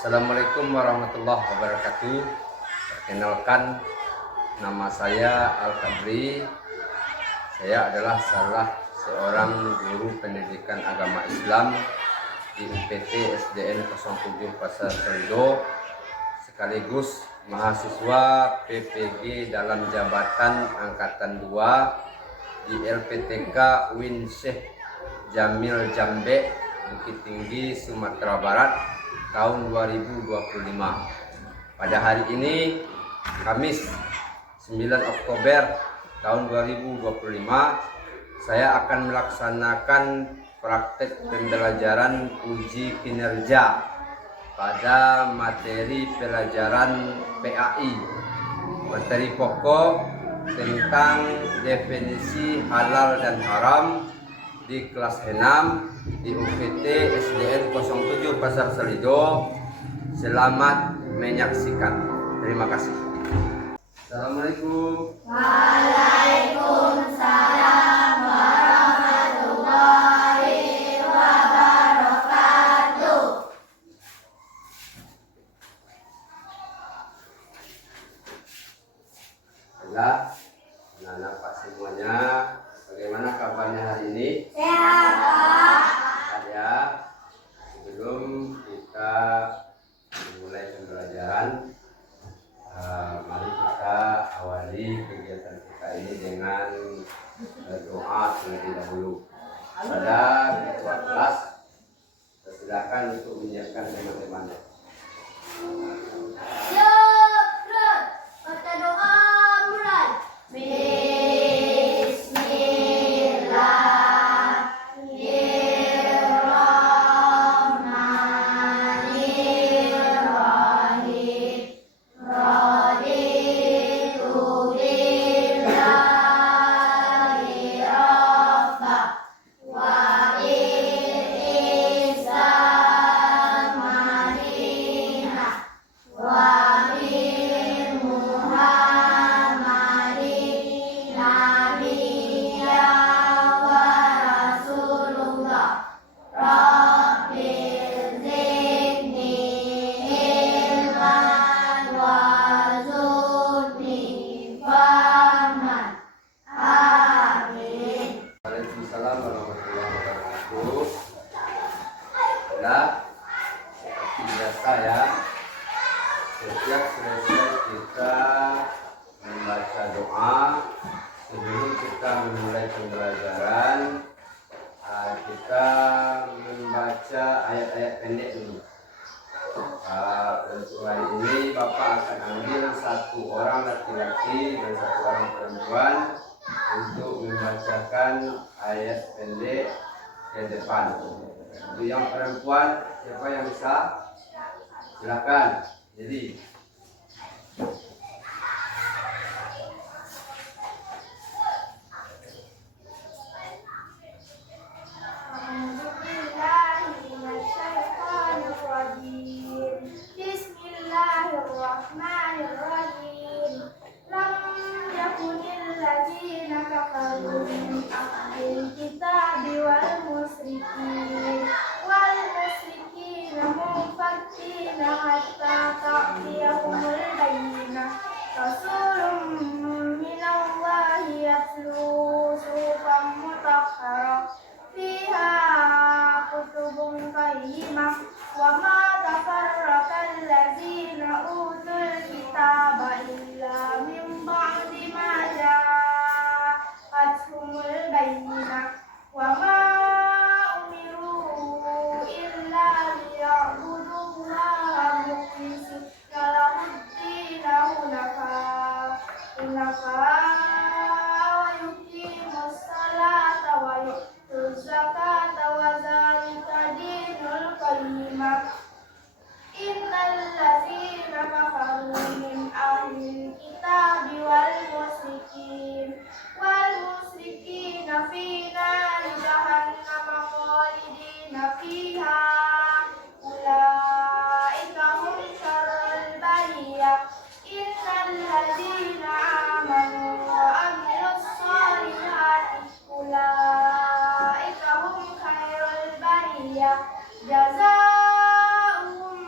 Assalamualaikum warahmatullahi wabarakatuh. Perkenalkan, nama saya Al-Kadri. Saya adalah salah seorang guru pendidikan agama Islam di UPT SDN 07 Pasar Selido, sekaligus mahasiswa PPG dalam jabatan Angkatan 2 di LPTK UIN Syekh Jamil Jambe, Bukit Tinggi, Sumatera Barat tahun 2025. Pada hari ini, Kamis 9 Oktober tahun 2025, saya akan melaksanakan praktek pembelajaran uji kinerja pada materi pelajaran PAI, materi pokok tentang definisi halal dan haram di kelas 6 di UPT SDN 07 Pasar Selido. Selamat menyaksikan. Terima kasih. Assalamualaikum. Waalaikumsalam warahmatullahi wabarakatuh. Baiklah, anak-anak Pak semuanya, bagaimana kabarnya hari ini? Sehat, Pak. Ya, sebelum kita memulai pembelajaran, mari kita awali kegiatan kita ini dengan doa terlebih dahulu. Pada ketua kelas, silakan untuk menyiapkan teman-temannya. Syukur, baca doa mulai. Bismillahirrahmanirrahim. Raditu billahi rabba wa bil Islam madina wa bil Muhammadin nabiyya wa rasulullah. Rabbil zidni ilman warzuqni fahman. Amin. Waalaikumsalam warahmatullahi wabarakatuh. Nah, seperti biasa ya, setiap selesai kita membaca doa sebelum kita memulai pembelajaran, kita membaca ayat-ayat pendek dulu. Untuk hari ini Bapak akan ambil satu orang laki-laki dan satu orang perempuan untuk membacakan ayat pendek ke depan. Untuk yang perempuan, siapa yang bisa? Silakan. Jadi Bismillahirrahmanirrahim. Lam yakunil ladzina kafaru min ahlil kitabi wal musyrikin munfakkina hatta ta'tiyahumul bayyinah. Rasulun minallahi yatlu suhufan mutahharah fiha kutubun qayyimah wa ma tafarraqal ladzina utul kitaba illa min ba'di ma ja'atuhumul bayyinah wa ma umiru illa liya'budullaha mukhlisina lahud-dina hunafa wa yuqimus salata wa yu'tuz zakata wa dzalika dinul qayyimah. Innal ladzina kafaru min ahlil kitabi wal musyrikina fi nari jahannam khalidina fiha ulaika hum syarrul bariyah. Innal ladzina amanu wa amilus solihati ulaika hum khairul bariyah. Jazaa'uhum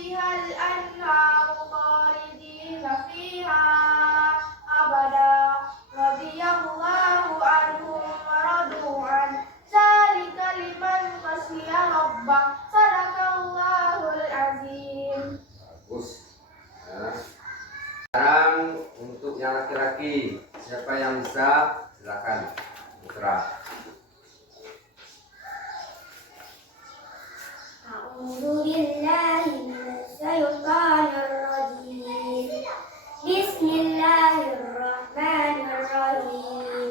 تحتها الأنهار خالدين فيها أبدا رضي الله عنهم ورضوا عنه ذلك لمن خشي ربه صدق الله العظيم. Bagus. Ya. Sekarang untuk yang laki-laki, siapa yang bisa? Silakan, Putra. أعوذ بالله من الشيطان الرجيم بسم الله الرحمن الرحيم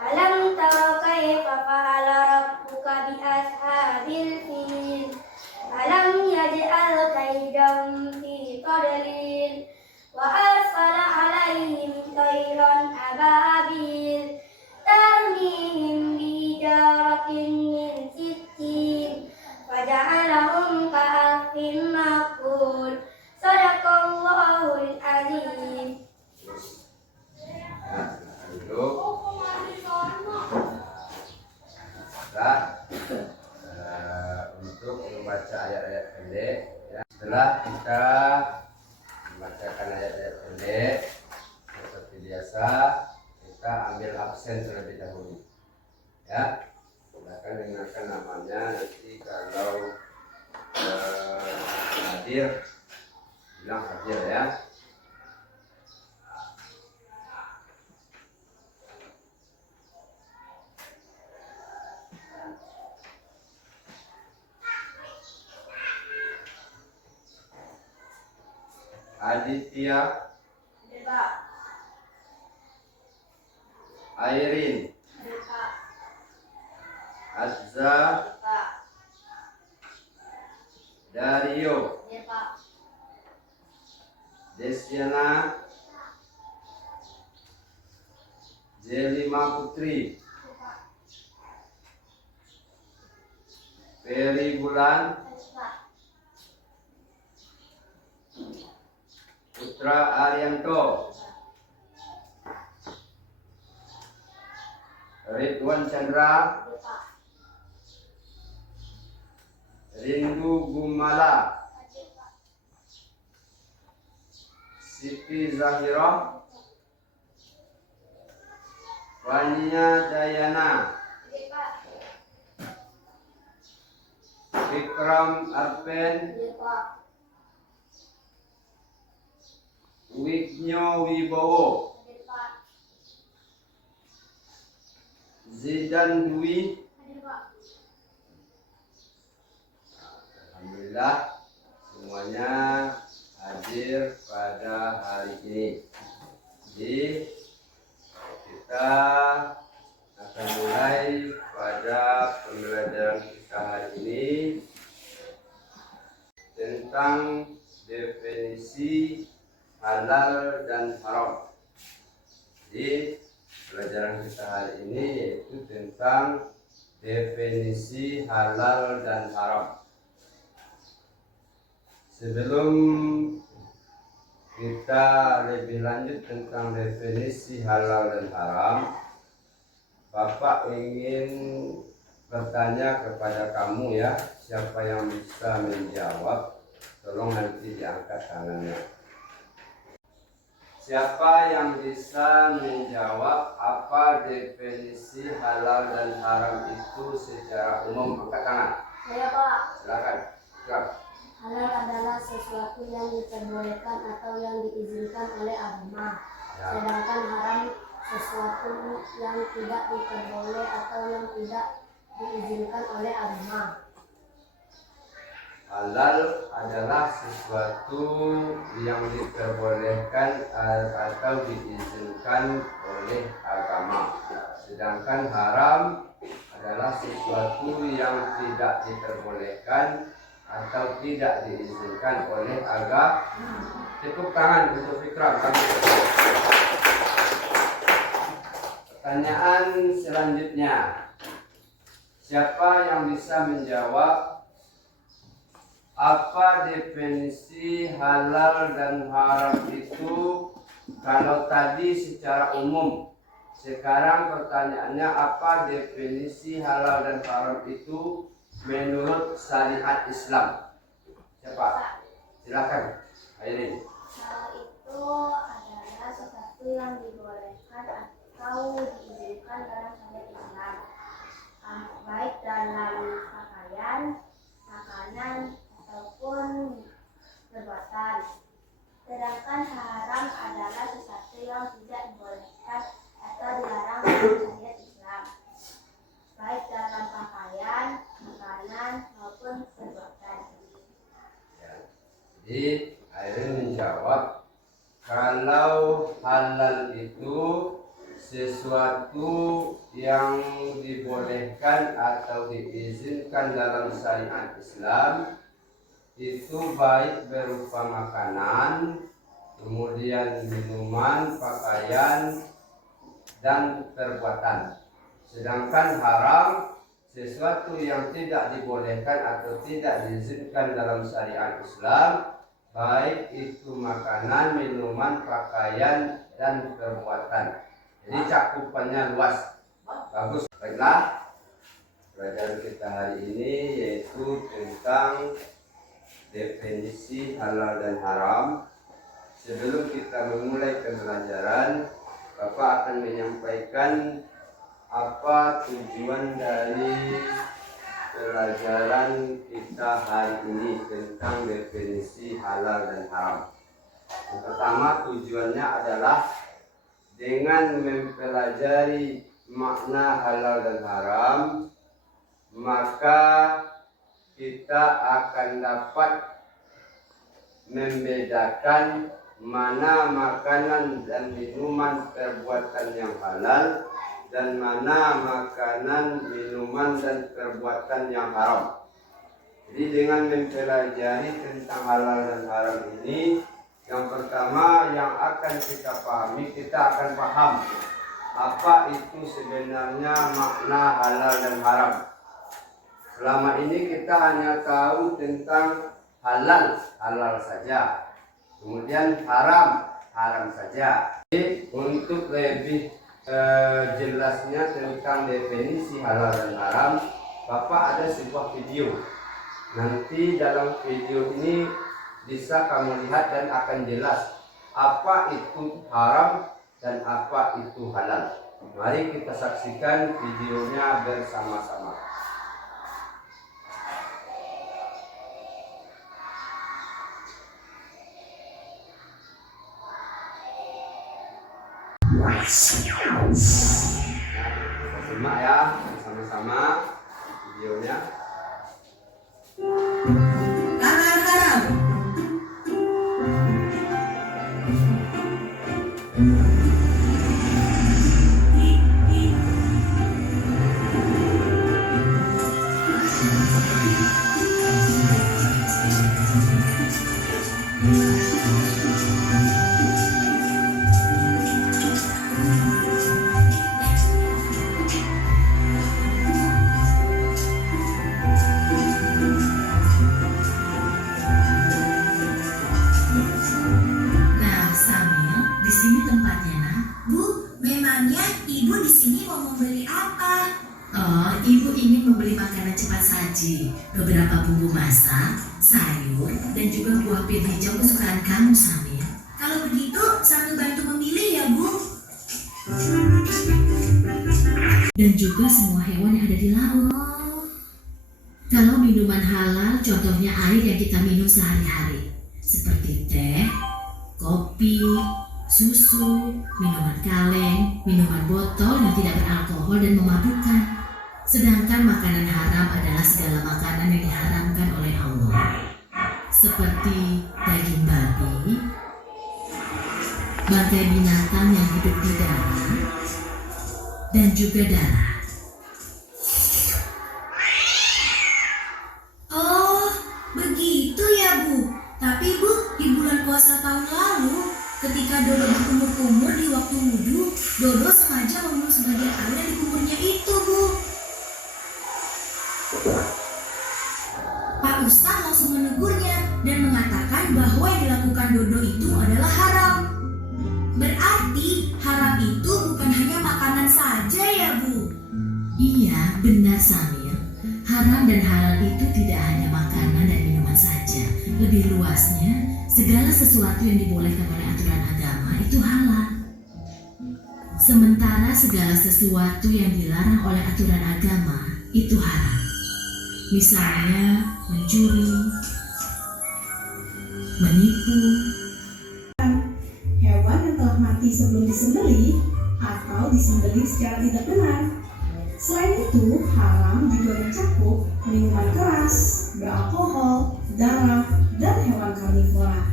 ألم تر كيف فعل ربك بأصحاب الفيل ألم يجعل كيدهم في تضليل وأرسل عليهم طيرا أبابيل ترميهم بحجارة من سجيل فجعلهم كعصف مأكول صدق الله العظيم. Duduk. Untuk membaca ayat-ayat pendek, ya. Setelah kita membacakan ayat-ayat pendek seperti biasa, kita ambil absen terlebih dahulu, ya. Silakan dengarkan namanya, nanti kalau hadir bilang hadir, ya. Aditya, Airin, Azza, Dario, Desiana, Jelima Putri, Peri Bulan, Putra Arianto, Ridwan Chandra, Rindu Gumala, Siti Zahira, Fania Dayana, Vikram Arpen, Wignyo Wibowo, Zidan Dwi. Alhamdulillah semuanya hadir pada hari ini. Jadi kita akan mulai pada pembelajaran kita hari ini tentang definisi halal dan haram. Jadi pelajaran kita hari ini yaitu tentang definisi halal dan haram. Sebelum kita lebih lanjut tentang definisi halal dan haram, Bapak ingin bertanya kepada kamu, ya. Siapa yang bisa menjawab, tolong nanti diangkat tangannya. Siapa yang bisa menjawab apa definisi halal dan haram itu secara umum? Angkat tangan. Saya, Pak. Silakan. Silakan. Halal adalah sesuatu yang diperbolehkan atau yang diizinkan oleh agama. Ya. Sedangkan haram sesuatu yang tidak diperboleh atau yang tidak diizinkan oleh agama. Halal adalah sesuatu yang diperbolehkan atau diizinkan oleh agama. Sedangkan haram adalah sesuatu yang tidak diperbolehkan atau tidak diizinkan oleh agama. Tepuk tangan untuk Fikram. Pertanyaan selanjutnya, siapa yang bisa menjawab apa definisi halal dan haram itu kalau tadi secara umum? Sekarang pertanyaannya, apa definisi halal dan haram itu menurut syariat Islam? Siapa? Silakan, Airin. Hal itu adalah sesuatu yang dibolehkan atau diizinkan dalam syariat Islam, baik dalam pakaian, makanan, ataupun perbuatan. Sedangkan haram adalah sesuatu yang tidak dibolehkan atau dilarang dalam syariat Islam, baik dalam pakaian, makanan, maupun perbuatan. Ya. Jadi Airin menjawab, kalau halal itu sesuatu yang dibolehkan atau diizinkan dalam syariat Islam, itu baik berupa makanan, kemudian minuman, pakaian, dan perbuatan. Sedangkan haram sesuatu yang tidak dibolehkan atau tidak diizinkan dalam syariat Islam, baik itu makanan, minuman, pakaian, dan perbuatan. Jadi cakupannya luas. Bagus. Baiklah, pelajaran kita hari ini yaitu tentang definisi halal dan haram. Sebelum kita memulai pembelajaran, Bapak akan menyampaikan apa tujuan dari pelajaran kita hari ini tentang definisi halal dan haram. Yang pertama, tujuannya adalah dengan mempelajari makna halal dan haram, maka kita akan dapat membedakan mana makanan dan minuman perbuatan yang halal dan mana makanan, minuman, dan perbuatan yang haram. Jadi dengan mempelajari tentang halal dan haram ini, yang pertama yang akan kita pahami, kita akan paham apa itu sebenarnya makna halal dan haram. Selama ini kita hanya tahu tentang halal, halal saja. Kemudian haram, haram saja. Jadi untuk lebih jelasnya tentang definisi halal dan haram, Bapak ada sebuah video. Nanti dalam video ini bisa kamu lihat dan akan jelas apa itu haram dan apa itu halal. Mari kita saksikan videonya bersama-sama. Nah, kita simak ya bersama-sama videonya. Halal haram. Nah, Samil, di sini tempatnya, nak. Bu, memangnya ibu di sini mau membeli apa? Oh, ibu ingin membeli makanan cepat saji, beberapa bumbu masak, sayur, dan juga buah pit hijau kesukaan kamu, Samil. Kalau begitu, sambil bantu memilih ya, Bu. Dan juga semua hewan yang ada di laut. Kalau minuman halal, contohnya air yang kita minum sehari-hari, seperti teh, kopi, susu, minuman kaleng, minuman botol yang tidak beralkohol dan memabukkan. Sedangkan makanan haram adalah segala makanan yang diharamkan oleh Allah, seperti daging babi, bangkai binatang yang hidup di darat, dan juga darah. Oh, begitu ya, Bu. Tapi, Bu, di bulan puasa tahun lalu, ketika Dodo berkumur-kumur di waktu wudhu, Dodo sengaja meminum sebagian air yang dikumurnya itu, Bu. Pak Ustadz langsung menegurnya dan mengatakan bahwa yang dilakukan Dodo itu adalah haram. Berarti haram itu bukan hanya makanan saja ya, Bu? Iya, benar Samir. Haram dan halal itu tidak hanya makanan dan minuman saja. Lebih luasnya, segala sesuatu yang dibolehkan oleh aturan agama itu halal. Sementara segala sesuatu yang dilarang oleh aturan agama itu haram. Misalnya mencuri, menipu, hewan yang telah mati sebelum disembelih atau disembelih secara tidak benar. Selain itu, haram juga mencakup minuman keras, beralkohol, darah, dan hewan karnivora.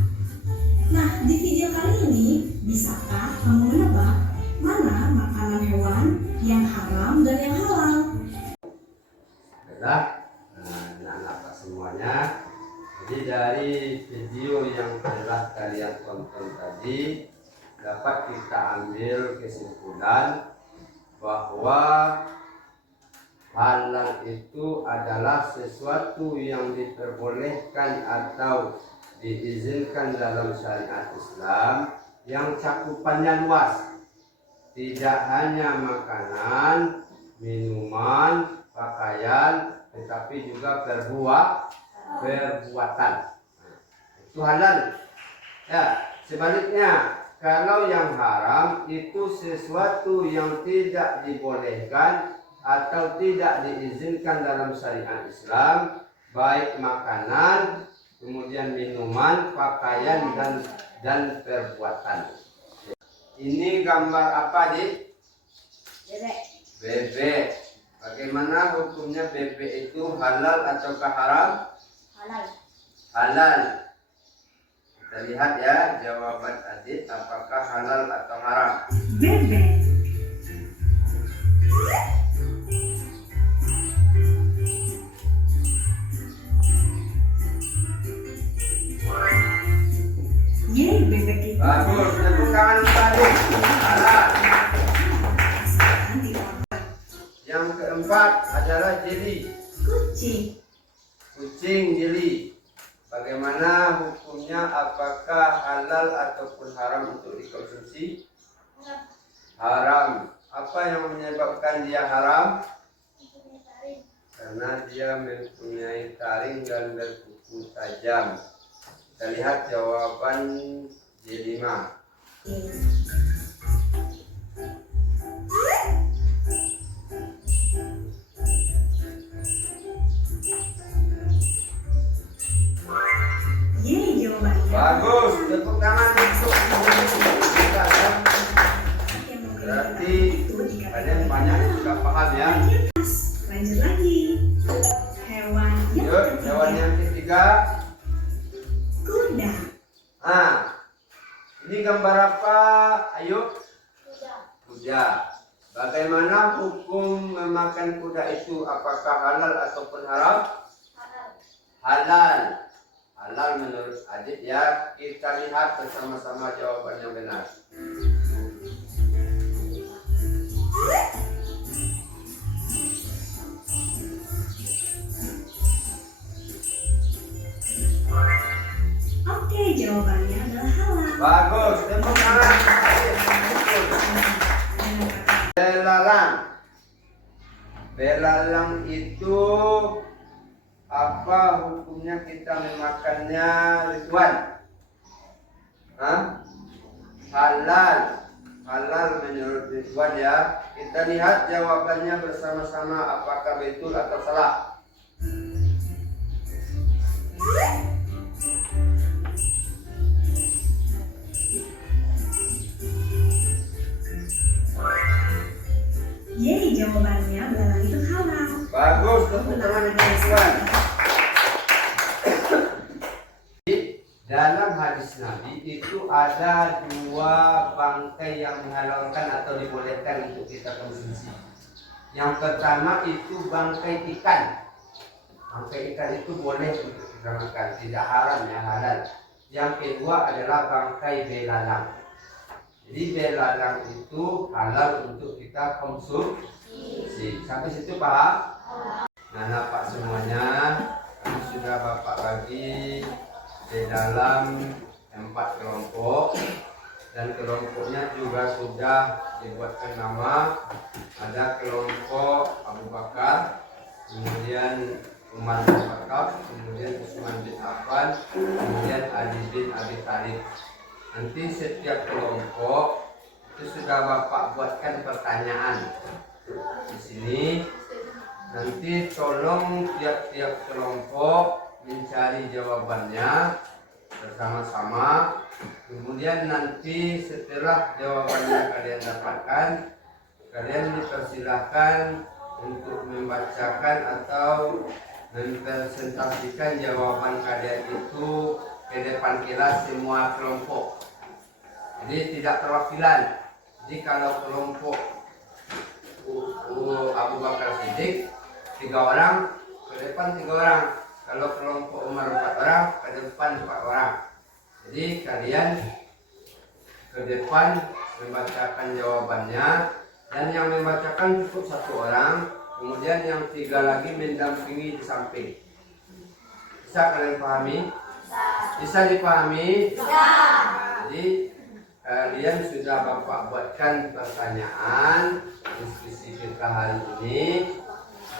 Nah, di video kali ini, bisakah kamu menebak mana makanan hewan yang haram dan yang halal? Baiklah, anak-anak semuanya. Jadi dari video yang telah kalian tonton tadi dapat kita ambil kesimpulan bahwa halal itu adalah sesuatu yang diperbolehkan atau diizinkan dalam syariat Islam yang cakupannya luas, tidak hanya makanan, minuman, pakaian, tetapi juga perbuatan. Itu halal. Ya, sebaliknya kalau yang haram itu sesuatu yang tidak dibolehkan atau tidak diizinkan dalam syariat Islam, baik makanan, kemudian minuman, pakaian, dan perbuatan. Ini gambar apa, Dik? Bebek. Bebek. Bagaimana hukumnya bebek itu, halal ataukah haram? Halal. Halal. Kita lihat ya jawaban Adit, apakah halal atau haram. Bebek. Yeay, bebek itu Bagus, tepuk tangan balik. Halal. Yang keempat adalah jeli. kucing. Kucing jeli. Bagaimana hukumnya, apakah halal ataupun haram untuk dikonsumsi? Haram. Apa yang menyebabkan dia haram? Karena dia mempunyai taring dan berkuku tajam. Kita lihat jawaban J5. Yeay, jawabannya. Bagus, tepuk tangan untuk kita ya. Berarti kalian banyak yang sudah paham ya. Lanjut lagi. Hewan yang Yuk, hewan yang ketiga. kuda. Ini gambar apa? Ayo. Kuda. Kuda. Bagaimana hukum memakan kuda itu? Apakah halal ataupun haram? Halal. Halal. Halal menurut Adit ya. Kita lihat bersama-sama jawaban yang benar. Oke, jawabannya adalah halal. Bagus. Tepuk tangan. Belalang. Belalang itu apa hukumnya kita memakannya, Ridwan? Halal. Halal menurut Ridwan ya. Kita lihat jawabannya bersama-sama, apakah betul atau salah. Yeay, jawabannya belalang itu halal. Bagus, tepuk tangan untuk Ridwan. Dalam hadis Nabi itu ada dua bangkai yang dihalalkan atau dibolehkan untuk kita konsumsi. Yang pertama itu bangkai ikan. Bangkai ikan itu boleh untuk kita makan, tidak haram ya, halal. Yang kedua adalah bangkai belalang. Jadi belalang itu halal untuk kita konsumsi. Sampai situ paham? Nah, Pak semuanya, kami sudah Bapak bagi di dalam 4 kelompok, dan kelompoknya juga sudah dibuatkan nama. Ada kelompok Abu Bakar, kemudian Umar bin Khattab, kemudian Utsman bin Affan, kemudian Ali bin Abi Thalib. Nanti setiap kelompok itu sudah Bapak buatkan pertanyaan di sini. Nanti tolong tiap-tiap kelompok mencari jawabannya bersama-sama. Kemudian nanti setelah jawabannya kalian dapatkan, kalian dipersilahkan untuk membacakan atau mempresentasikan jawaban kalian itu ke depan kelas semua kelompok. Jadi tidak perwakilan. Jadi kalau kelompok Abu Bakar Siddiq 3 orang, ke depan 3 orang. Kalau kelompok Umar 4 orang, ke depan 4 orang. Jadi kalian ke depan membacakan jawabannya, dan yang membacakan cukup 1 orang, kemudian yang 3 lagi mendampingi di samping. Bisa kalian pahami? Bisa dipahami? Bisa. Jadi kalian sudah Bapak buatkan pertanyaan diskusi kita hari ini,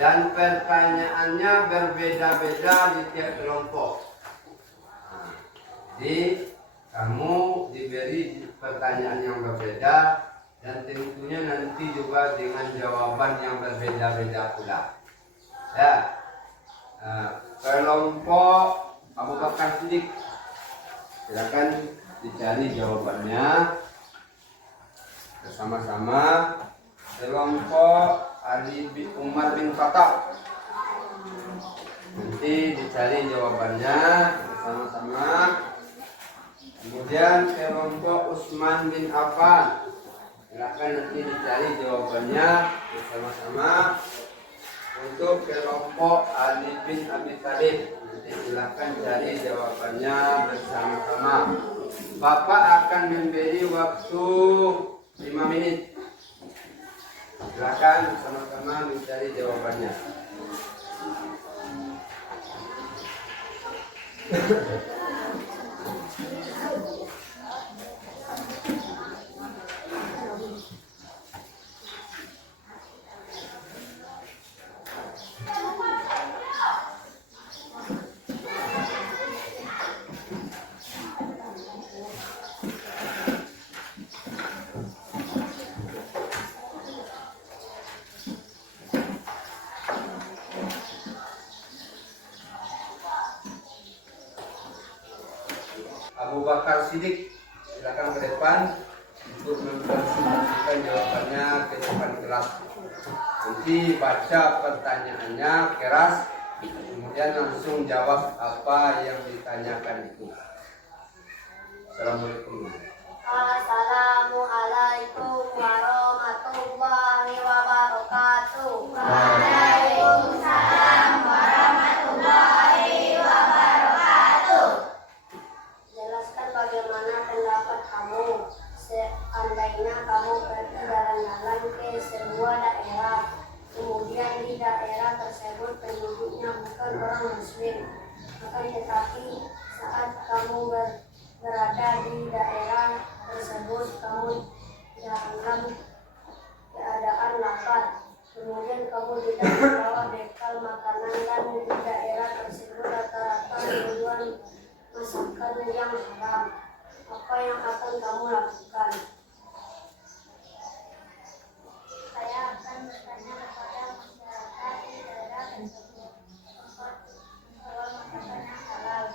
dan pertanyaannya berbeda-beda di tiap kelompok. Jadi kamu diberi pertanyaan yang berbeda, dan tentunya nanti juga dengan jawaban yang berbeda-beda pula. Ya, kelompok Abu Bakar Siddiq, silakan dicari jawabannya bersama-sama. Kelompok Umar bin Khattab, nanti dicari jawabannya bersama-sama. Kemudian kelompok Utsman bin Affan, silakan nanti dicari jawabannya bersama-sama. Untuk kelompok Ali bin Abi Thalib, nanti silakan cari jawabannya bersama-sama. Bapak akan memberi waktu 5 menit. Silakan bersama-sama mencari jawabannya. Abu Bakar Siddiq, silakan ke depan untuk mempresentasikan jawabannya ke depan kelas. Nanti baca pertanyaannya keras, kemudian langsung jawab apa yang ditanyakan itu. Assalamualaikum. Assalamualaikum warahmatullahi wabarakatuh. Waalaikumsalam warahmatullahi wabarakatuh. Jelaskan bagaimana pendapat kamu seandainya kamu pergi jalan-jalan ke sebuah daerah, kemudian di daerah tersebut penduduknya bukan orang muslim, akan tetapi saat kamu berada di daerah tersebut kamu dalam keadaan lapar, kemudian kamu tidak membawa bekal makanan, dan di daerah tersebut rata-rata menjual masakan yang haram, apa yang akan kamu lakukan? Saya akan bertanya kepada masyarakat di daerah tersebut tempat menjual makanan yang halal.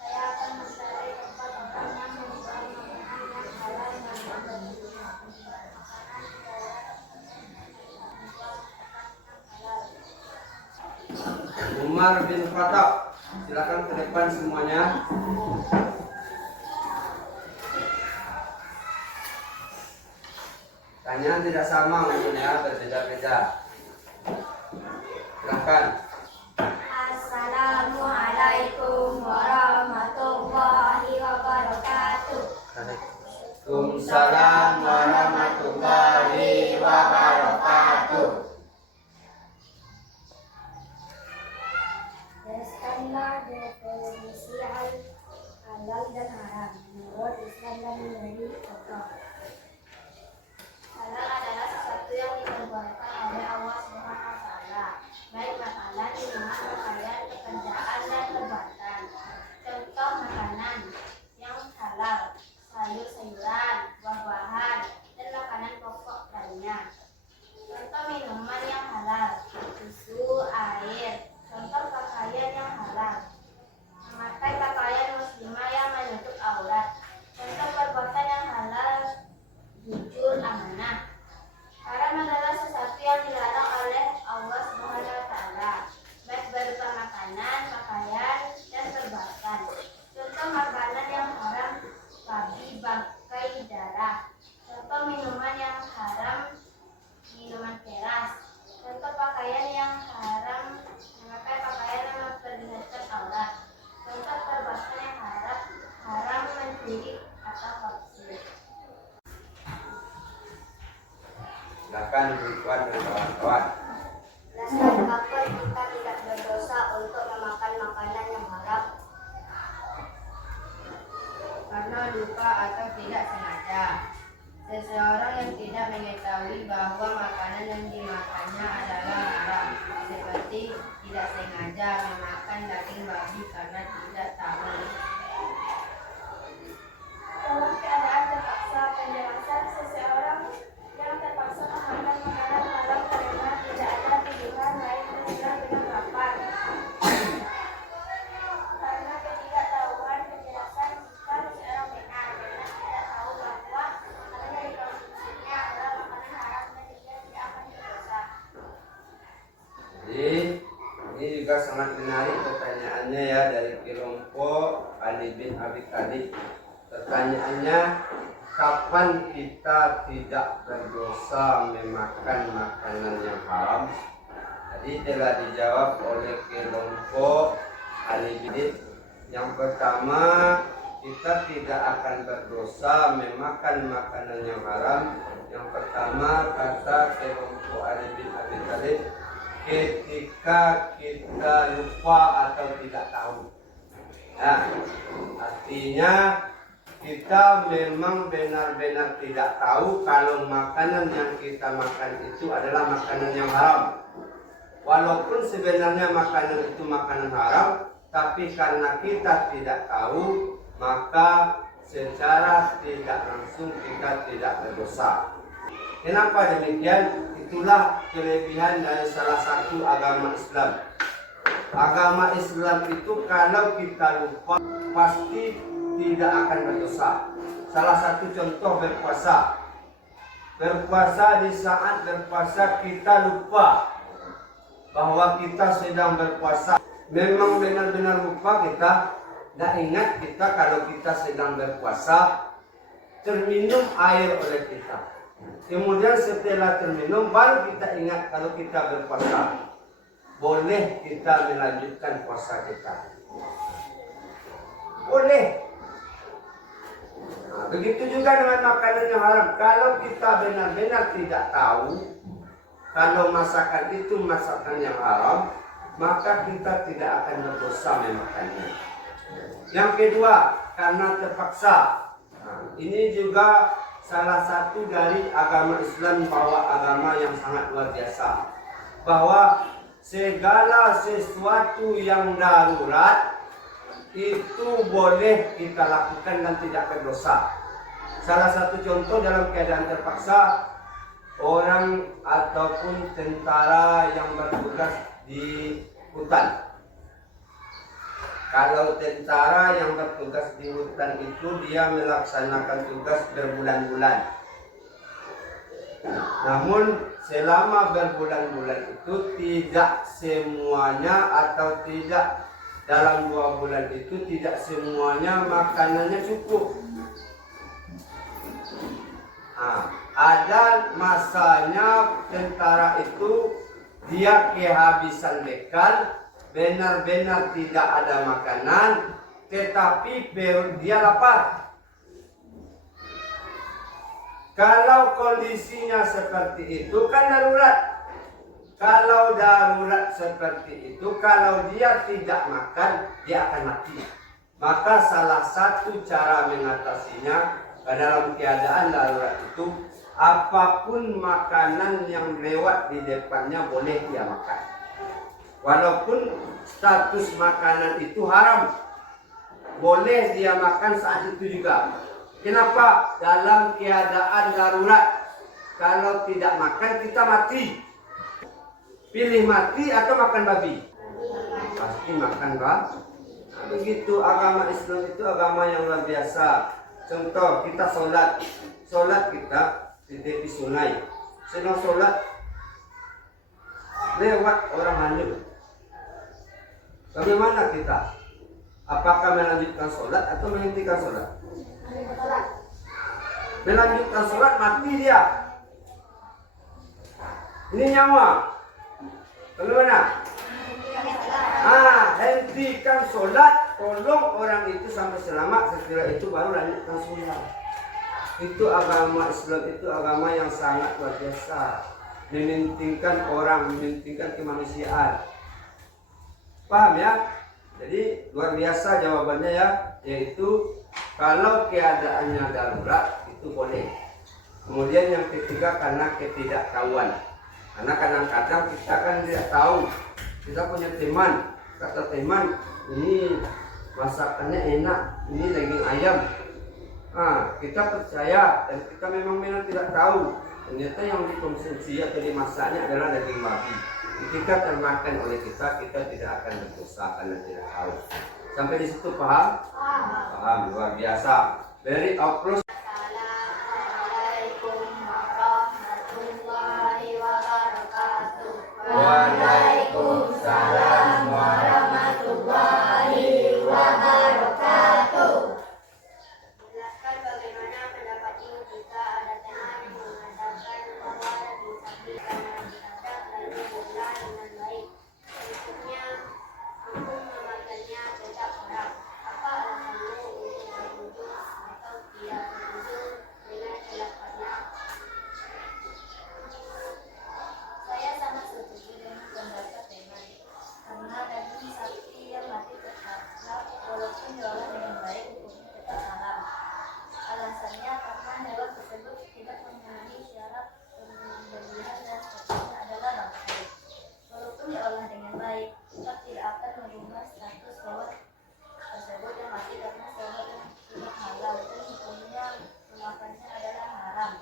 Saya akan mencari tempat orang yang menjual makanan yang halal dan membelinya. Makanan di daerah tersebut menjual makanan yang halal. Umar bin Khattab, silakan ke depan semuanya. Tanya tidak sama umumnya, berbeda-beda. Silakan. Assalamualaikum warahmatullahi wabarakatuh. Waalaikumsalam warahmatullahi wabarakatuh. Jelaskanlah definisi halal dan haram menurut Islam dan menjadi contoh. Halal adalah sesuatu yang diperbolehkan oleh Allah Subhanahu wa Ta'ala, baik makanan, minuman, pakaian, bidik atau vaksin. Silakan Ridwan dan kawan-kawan. Kapan kita tidak berdosa untuk memakan makanan yang haram? Karena lupa atau tidak sengaja. Seseorang yang tidak mengetahui bahwa makanan yang dimakannya adalah haram, seperti tidak sengaja memakan daging babi karena tidak tahu. Dalam keadaan terpaksa, penjelasan seseorang yang terpaksa memakan makanan haram karena tidak ada pilihan lain benar-benar lapar. Karena ketidaktahuan, penjelasan jika seseorang benar tidak tahu bahwa makanan yang dikonsumsinya adalah makanan haram dan dia tidak akan berdosa. Jadi ini juga sangat menarik pertanyaannya ya, dari kelompok Ali bin Abi Thalib. Pertanyaannya, kapan kita tidak berdosa memakan makanan yang haram? Tadi telah dijawab oleh kelompok Ali bin. Yang pertama, kita tidak akan berdosa memakan makanan yang haram. Yang pertama, kata kelompok Ali bin Abi Thalib, ketika kita lupa atau tidak tahu. Nah, artinya kita memang benar-benar tidak tahu kalau makanan yang kita makan itu adalah makanan yang haram. Walaupun sebenarnya makanan itu makanan haram, tapi karena kita tidak tahu, maka secara tidak langsung kita tidak berdosa. Kenapa demikian? Itulah kelebihan dari salah satu agama Islam. Agama Islam itu kalau kita lupa pasti tidak akan berdosa. Salah satu contoh berpuasa. Berpuasa, di saat berpuasa kita lupa bahwa kita sedang berpuasa. Memang benar-benar lupa, kita tidak ingat kita kalau kita sedang berpuasa, terminum air oleh kita. Kemudian setelah terminum baru kita ingat kalau kita berpuasa. Boleh kita melanjutkan puasa kita. Boleh. Nah, begitu juga dengan makanan yang haram. Kalau kita benar-benar tidak tahu kalau masakan itu masakan yang haram, maka kita tidak akan berdosa memakannya. Yang kedua, karena terpaksa. Nah, ini juga salah satu dari agama Islam, bahwa agama yang sangat luar biasa. Bahwa segala sesuatu yang darurat itu boleh kita lakukan dan tidak berdosa. Salah satu contoh dalam keadaan terpaksa, orang ataupun tentara yang bertugas di hutan. Kalau tentara yang bertugas di hutan itu dia melaksanakan tugas berbulan-bulan. Namun selama berbulan-bulan itu tidak semuanya atau tidak dalam 2 bulan itu tidak semuanya makanannya cukup. Nah, ada masanya tentara itu dia kehabisan bekal, benar-benar tidak ada makanan, tetapi perut dia lapar. Kalau kondisinya seperti itu kan darurat. Kalau darurat seperti itu, kalau dia tidak makan, dia akan mati. Maka salah satu cara mengatasinya dalam keadaan darurat itu, apapun makanan yang lewat di depannya boleh dia makan. Walaupun status makanan itu haram, boleh dia makan saat itu juga. Kenapa? Dalam keadaan darurat, kalau tidak makan kita mati. Pilih mati atau makan babi? Pasti makan babi. Nah, begitu agama Islam itu agama yang luar biasa. Contoh, kita sholat kita di tepi sungai. Sedang sholat, lewat orang hanyut. Bagaimana kita? Apakah melanjutkan sholat atau menghentikan sholat? Melanjutkan sholat, mati dia. Ini nyawa. Bagaimana? Hentikan sholat tolong orang itu sampai selamat, setelah itu baru lanjutkan sholat. Itu agama Islam, itu agama yang sangat luar biasa, mementingkan orang, mementingkan kemanusiaan. Paham ya? Jadi luar biasa jawabannya ya, yaitu kalau keadaannya darurat itu boleh. Kemudian yang ketiga karena ketidaktahuan. Karena kadang-kadang kita kan tidak tahu. Kita punya teman, kata teman, ini masakannya enak, ini daging ayam. Kita percaya dan kita memang tidak tahu. Ternyata yang dikonsumsi atau dimasaknya adalah daging babi. Ketika termakan oleh kita tidak akan berdosa karena tidak tahu. Sampai di situ paham? Paham, luar biasa. Very applause. Assalamualaikum warahmatullahi wabarakatuh. Waalaikumsalam warahmatullahi wabarakatuh. Jelaskan bagaimana pendapat ibu jika ada teman yang mengatakan bahwa daging sapi karena diadab lalu diolah dengan baik. Berikutnya, hukum memakannya tetap haram. Apa alasannya untuk berwudu atau tidak berwudu dengan khilafahnya? Saya sangat setuju dengan pendapat teman, karena daging sapi yang mati tetap halal walaupun diolah dengan baik hukumnya tetap haram. Alasannya karena hewan tersebut tidak memenuhi syarat pembelian dan statusnya adalah bangkai. Walaupun diolah dengan baik, tetap tidak akan merubah status hewan tersebut yang mati karena hewan yang tidak halal dan hukumnya memakannya adalah haram.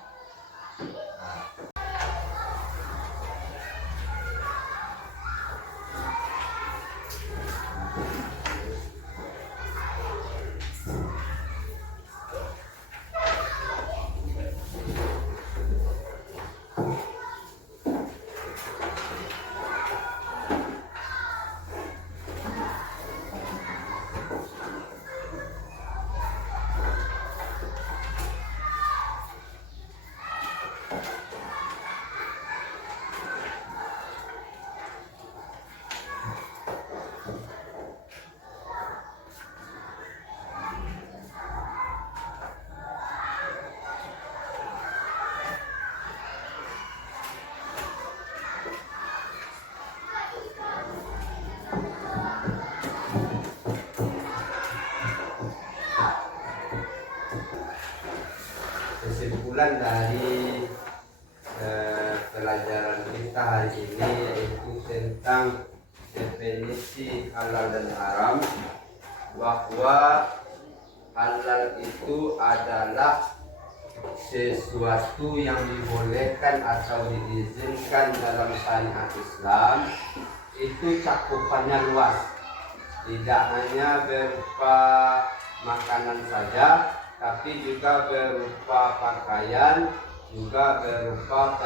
Kesimpulan dari pelajaran kita hari ini yaitu tentang definisi halal dan haram, bahwa halal itu adalah sesuatu yang dibolehkan atau diizinkan dalam syariat Islam. Itu cakupannya luas, tidak hanya berupa makanan saja, tapi juga berupa pakaian, juga berupa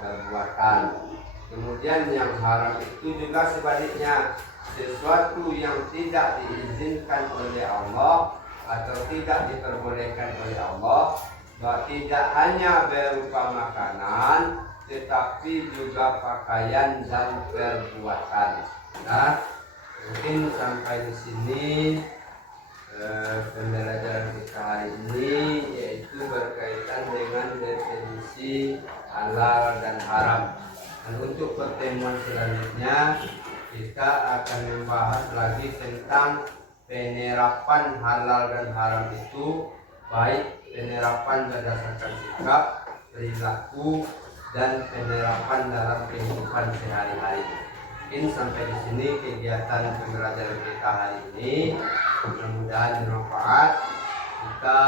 perbuatan. Kemudian yang haram itu juga sebaliknya, sesuatu yang tidak diizinkan oleh Allah atau tidak diperbolehkan oleh Allah, bahwa tidak hanya berupa makanan, tetapi juga pakaian dan perbuatan. Nah, mungkin sampai di sini pembelajaran kita hari ini, yaitu berkaitan dengan definisi halal dan haram. Dan untuk pertemuan selanjutnya kita akan membahas lagi tentang penerapan halal dan haram itu, baik penerapan berdasarkan sikap, perilaku, dan penerapan dalam kehidupan sehari-hari. Mungkin sampai di sini kegiatan pembelajaran kita hari ini. Mudah-mudahan bermanfaat. Kita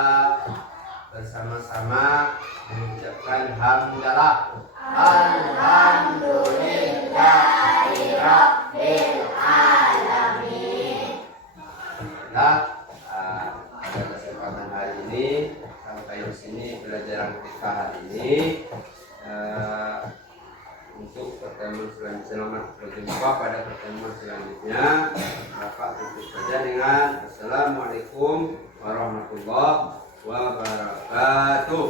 bersama-sama mengucapkan hamdalah. Alhamdulillahirabbil alamin. Pada kesempatan hari ini, sampai di sini pelajaran kita hari ini. Untuk pertemuan selanjutnya, selamat berjumpa pada pertemuan selanjutnya. Bapak tutup saja dengan Assalamualaikum warahmatullahi wabarakatuh.